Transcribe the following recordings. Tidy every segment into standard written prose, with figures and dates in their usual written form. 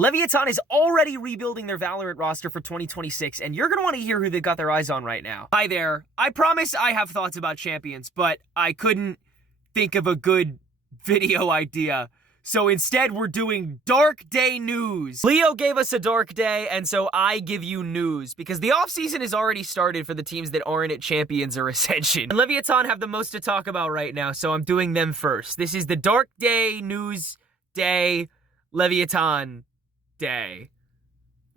Leviatan is already rebuilding their Valorant roster for 2026, and you're going to want to hear who they've got their eyes on right now. Hi there. I promise I have thoughts about champions, but I couldn't think of a good video idea. So instead, we're doing Dark Day news. Leo gave us a Dark Day, and so I give you news, because the offseason has already started for the teams that aren't at Champions or Ascension. And Leviatan have the most to talk about right now, so I'm doing them first. This is the Dark Day news day, Leviatan day.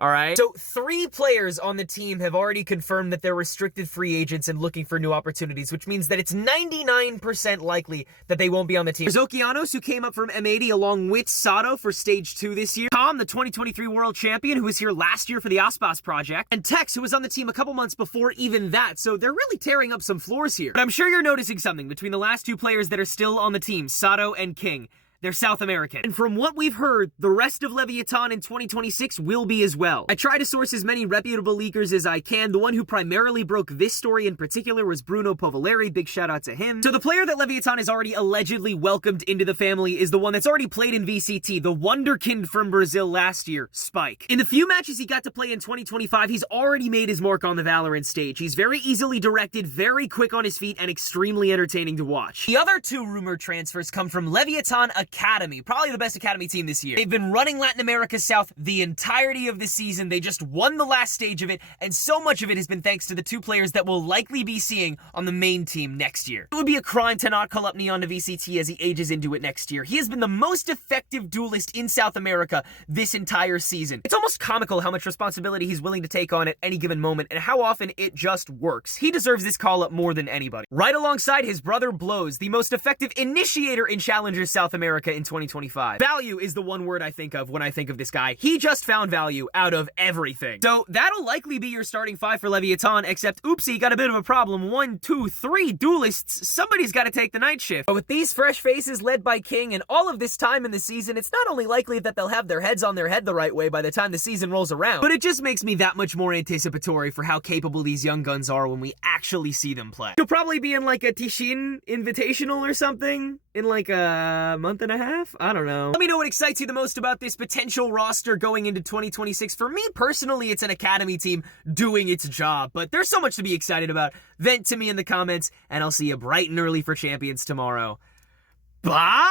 Alright? So 3 players on the team have already confirmed that they're restricted free agents and looking for new opportunities, which means that it's 99% likely that they won't be on the team. There's Okeanos, who came up from M80 along with Sato for Stage 2 this year. Tom, the 2023 World Champion, who was here last year for the Aspas project. And Tex, who was on the team a couple months before even that, so they're really tearing up some floors here. But I'm sure you're noticing something between the last 2 players that are still on the team, Sato and King. They're South American. And from what we've heard, the rest of Leviatan in 2026 will be as well. I try to source as many reputable leakers as I can. The one who primarily broke this story in particular was Bruno Povaleri. Big shout out to him. So the player that Leviatan has already allegedly welcomed into the family is the one that's already played in VCT, the wonderkind from Brazil last year, Spike. In the few matches he got to play in 2025, he's already made his mark on the Valorant stage. He's very easily directed, very quick on his feet, and extremely entertaining to watch. The other 2 rumored transfers come from Leviatan Academy, probably the best academy team this year. They've been running Latin America South the entirety of the season. They just won the last stage of it, and so much of it has been thanks to the 2 players that we'll likely be seeing on the main team next year. It would be a crime to not call up Neon to VCT as he ages into it next year. He has been the most effective duelist in South America this entire season. It's almost comical how much responsibility he's willing to take on at any given moment, and how often it just works. He deserves this call-up more than anybody. Right alongside his brother Blows, the most effective initiator in Challengers South America in 2025. Value is the one word I think of when I think of this guy. He just found value out of everything. So that'll likely be your starting 5 for Leviatan, except oopsie, got a bit of a problem. 1, 2, 3 duelists. Somebody's got to take the night shift. But with these fresh faces led by King and all of this time in the season, it's not only likely that they'll have their heads on their head the right way by the time the season rolls around, but it just makes me that much more anticipatory for how capable these young guns are when we actually see them play. He'll probably be in like a Tishin Invitational or something in like a month and a half? I don't know. Let me know what excites you the most about this potential roster going into 2026. For me personally, it's an academy team doing its job, but there's so much to be excited about. Vent to me in the comments, and I'll see you bright and early for Champions tomorrow. Bye!